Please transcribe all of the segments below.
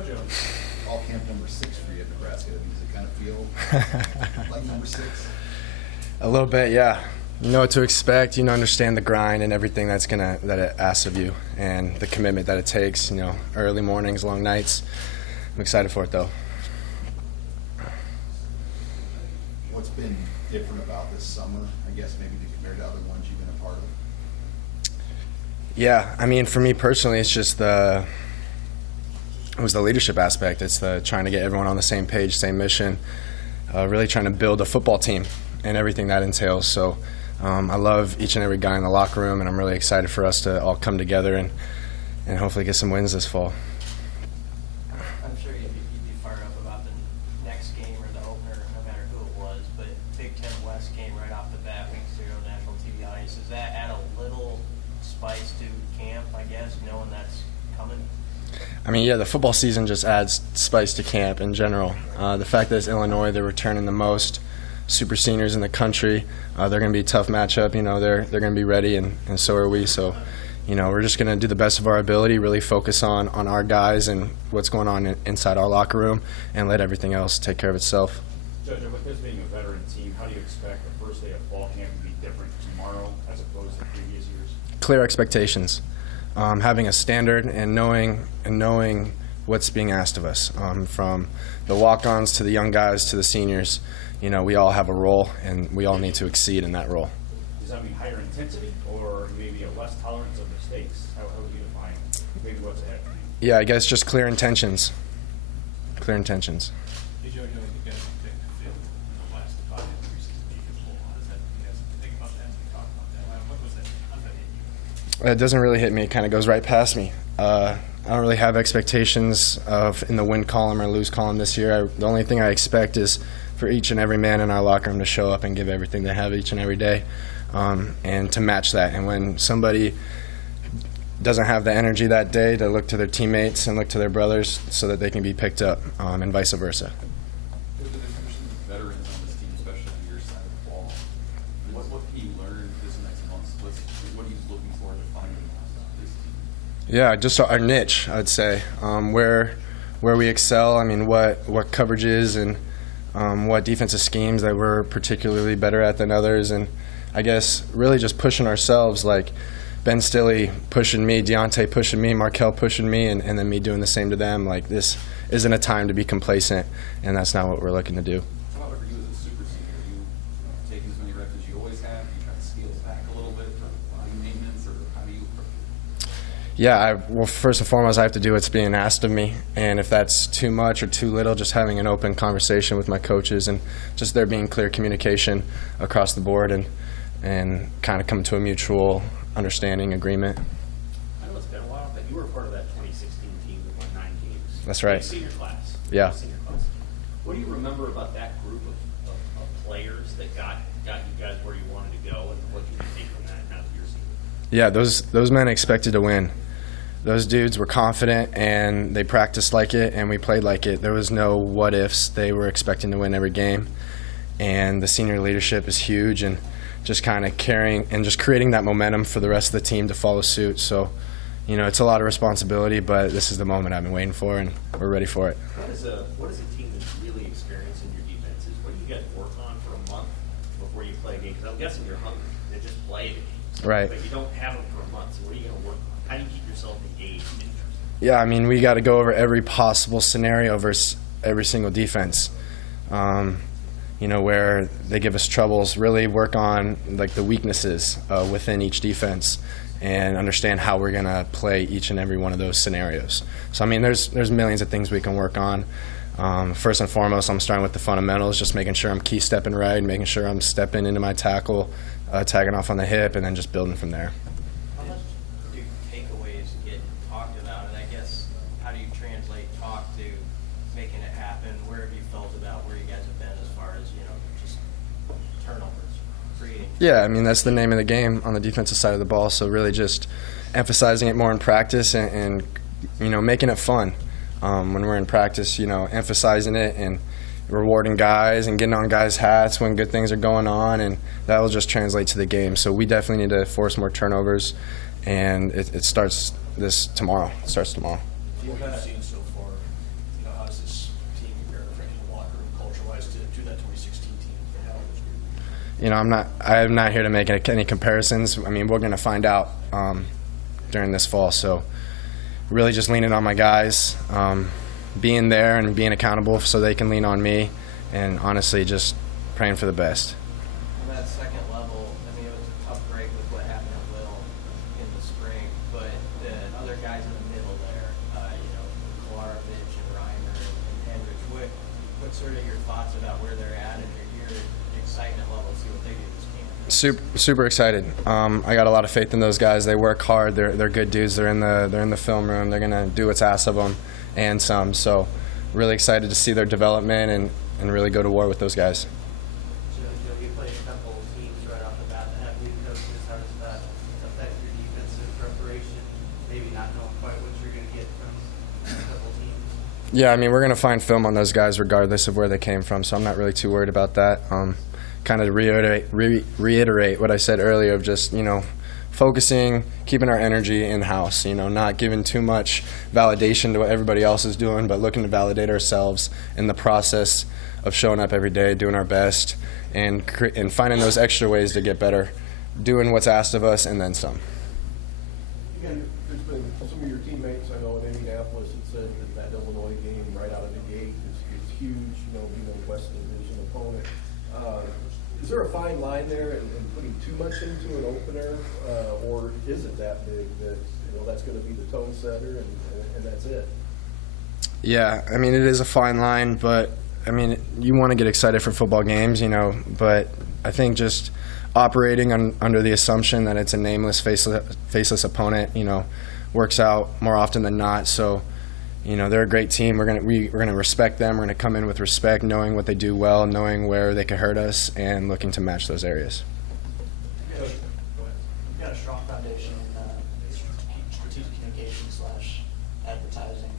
JoJo. All camp number 6 for you at Nebraska. Does it kind of feel like number 6? A little bit, yeah. You know what to expect. You understand the grind and everything that it asks of you, and the commitment that it takes. Early mornings, long nights. I'm excited for it, though. What's been different about this summer, I guess, maybe compared to other ones you've been a part of? Yeah, I mean, for me personally, it's just it was the leadership aspect. It's the trying to get everyone on the same page, same mission, really trying to build a football team and everything that entails. So I love each and every guy in the locker room, and I'm really excited for us to all come together and hopefully get some wins this fall. I'm sure you'd be fired up about the next game or the opener, no matter who it was, but Big Ten West came right off the bat, week 0, national TV audience. Does that add a little spice to camp, I guess, knowing that's coming? I mean, yeah, the football season just adds spice to camp in general. The fact that it's Illinois, they're returning the most super seniors in the country. They're going to be a tough matchup. They're going to be ready, and so are we. So, we're just going to do the best of our ability, really focus on our guys and what's going on inside our locker room, and let everything else take care of itself. JoJo, with this being a veteran team, how do you expect the first day of fall camp to be different tomorrow as opposed to previous years? Clear expectations, having a standard and knowing what's being asked of us, from the walk-ons to the young guys to the seniors. We all have a role, and we all need to exceed in that role. Does that mean higher intensity or maybe a less tolerance of mistakes? How would you define maybe what's ahead? Yeah, I guess just clear intentions. Clear intentions. Hey, JoJo, you guys picked the field in the last 5 preseason defense poll. How does that, you guys think about that? You talk about that. What was that? How does that hit you? It doesn't really hit me. It kind of goes right past me. I don't really have expectations of in the win column or lose column this year. The only thing I expect is for each and every man in our locker room to show up and give everything they have each and every day, and to match that. And when somebody doesn't have the energy that day, to look to their teammates and look to their brothers so that they can be picked up, and vice versa. There's veterans on this team, especially on your side of the ball. What can you learn this next month? What are you looking for to find in this team? Yeah, just our niche, I'd say, where we excel. I mean, what coverages and what defensive schemes that we're particularly better at than others, and I guess really just pushing ourselves, like Ben Stilley pushing me, Deontay pushing me, Markel pushing me, and then me doing the same to them. Like, this isn't a time to be complacent, and that's not what we're looking to do. How about for you as a super senior? Are you taking as many reps as you always have? Do you try to scale it back a little bit for body maintenance, or how do you approach it? Yeah, well, first and foremost, I have to do what's being asked of me, and if that's too much or too little, just having an open conversation with my coaches and just there being clear communication across the board and kind of come to a mutual understanding, agreement. I know it's been a while, but you were a part of that 2016 team that won 9 games. That's right. Senior class. Yeah. Senior class. What do you remember about that group of players that got you guys where you wanted to go, and what can you take from that now that you're seeing? Yeah, those men expected to win. Those dudes were confident, and they practiced like it, and we played like it. There was no what ifs. They were expecting to win every game, and the senior leadership is huge, and just kind of carrying and just creating that momentum for the rest of the team to follow suit. So, it's a lot of responsibility, but this is the moment I've been waiting for, and we're ready for it. What is a team that's really experienced in your defenses? What do you guys work on for a month before you play a game? Because I'm guessing you're hungry to just play the games. Right. But you don't have them for a month, so what are you going to work on? How do you keep yourself engaged and interested? Yeah, I mean, we got to go over every possible scenario versus every single defense. Where they give us troubles, really work on like the weaknesses within each defense and understand how we're going to play each and every one of those scenarios. So, I mean, there's millions of things we can work on. First and foremost, I'm starting with the fundamentals, just making sure I'm key stepping right, making sure I'm stepping into my tackle, tagging off on the hip, and then just building from there. How much do takeaways get talked about, and I guess how do you translate talk to making it happen? Where have you felt about where you guys have been as far as, just turnovers, creating? Yeah, I mean, that's the name of the game on the defensive side of the ball, so really just emphasizing it more in practice and making it fun. When we're in practice, emphasizing it and rewarding guys and getting on guys' hats when good things are going on, and that will just translate to the game. So we definitely need to force more turnovers, and it starts tomorrow. It starts tomorrow. What you've seen so far how does this team compare from the locker room culture-wise to that 2016 team for HOL? You know, I'm not here to make any comparisons. I mean, we're going to find out during this fall. So really just leaning on my guys, being there and being accountable so they can lean on me, and honestly just praying for the best. On that second level, I mean, it was a tough break with what happened at Will in the spring, but the other guys in the middle there, you know, Kolarovich and Reimer and Henrich, what sort of your thoughts about where they're at and your excitement level to see what they do this game? Super excited. I got a lot of faith in those guys. They work hard. They're good dudes. They're in the film room. They're gonna do what's asked of them and some. So really excited to see their development and really go to war with those guys. JoJo, you played a couple teams right off the bat that have new coaches. How does that affect your defensive preparation? Maybe not knowing quite what you're going to get from a couple teams. Yeah, I mean, we're going to find film on those guys regardless of where they came from, so I'm not really too worried about that. Kind of reiterate what I said earlier of just, you know, focusing, keeping our energy in-house, you know, not giving too much validation to what everybody else is doing, but looking to validate ourselves in the process of showing up every day, doing our best, and finding those extra ways to get better, doing what's asked of us, and then some. Again, there's been some of your teammates, I know in Indianapolis, had said that Illinois game right out of the gate is huge, you know, being a West Division opponent. Is there a fine line there in putting too much into an opener, or is it that big that, you know, that's going to be the tone setter and that's it? Yeah, I mean, it is a fine line, but I mean, you want to get excited for football games, you know, but I think just operating under the assumption that it's a nameless, faceless opponent, you know, works out more often than not. So, you know, they're a great team. We're gonna respect them. We're gonna come in with respect, knowing what they do well, knowing where they can hurt us, and looking to match those areas. You've got a strong foundation in strategic communication / advertising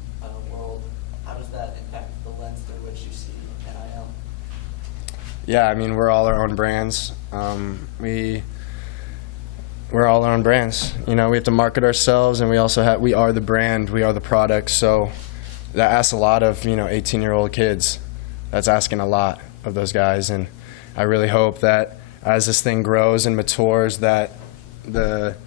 world. How does that impact the lens through which you see NIL? Yeah, I mean, we're all our own brands. We're all our own brands. You know, we have to market ourselves, and we are the brand, we are the product. So that asks a lot of, you know, 18-year-old kids. That's asking a lot of those guys, and I really hope that as this thing grows and matures, that the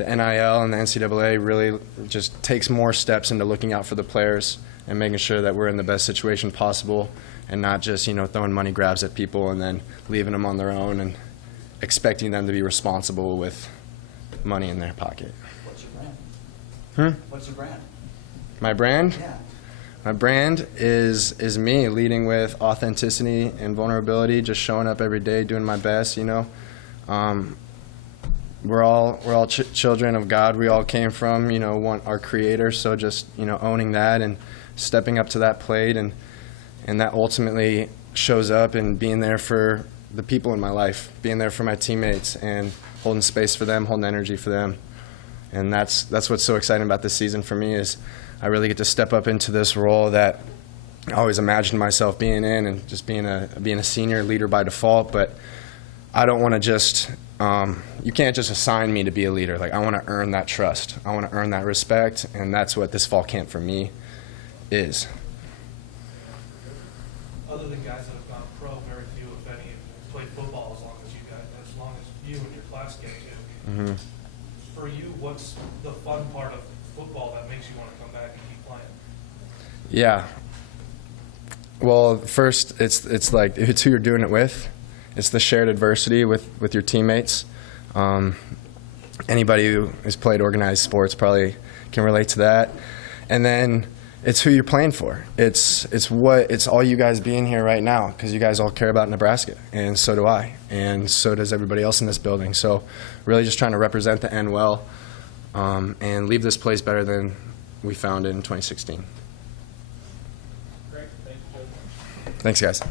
NIL and the NCAA really just takes more steps into looking out for the players and making sure that we're in the best situation possible, and not just, you know, throwing money grabs at people and then leaving them on their own and expecting them to be responsible with money in their pocket. What's your brand? Hmm? What's your brand? My brand? Yeah. My brand is me, leading with authenticity and vulnerability, just showing up every day, doing my best, you know. We're all children of God. We all came from, you know, our Creator, so just, you know, owning that and stepping up to that plate, and that ultimately shows up in being there for the people in my life, being there for my teammates and holding space for them, holding energy for them. And that's what's so exciting about this season for me, is I really get to step up into this role that I always imagined myself being in, and just being a senior leader by default. But I don't want to just you can't just assign me to be a leader. Like, I want to earn that trust. I want to earn that respect, and that's what this fall camp for me is. Other than guys that have gone pro, very few, if any, have played football as long as you and your class get to. Mm-hmm. For you, what's the fun part of football that makes you want to come back and keep playing? Yeah. Well, first, it's like, it's who you're doing it with. It's the shared adversity with your teammates. Anybody who has played organized sports probably can relate to that. And then it's who you're playing for. It's all you guys being here right now, because you guys all care about Nebraska, and so do I, and so does everybody else in this building. So really just trying to represent the N well, and leave this place better than we found it in 2016. Great, thank you, Joe. Thanks, guys.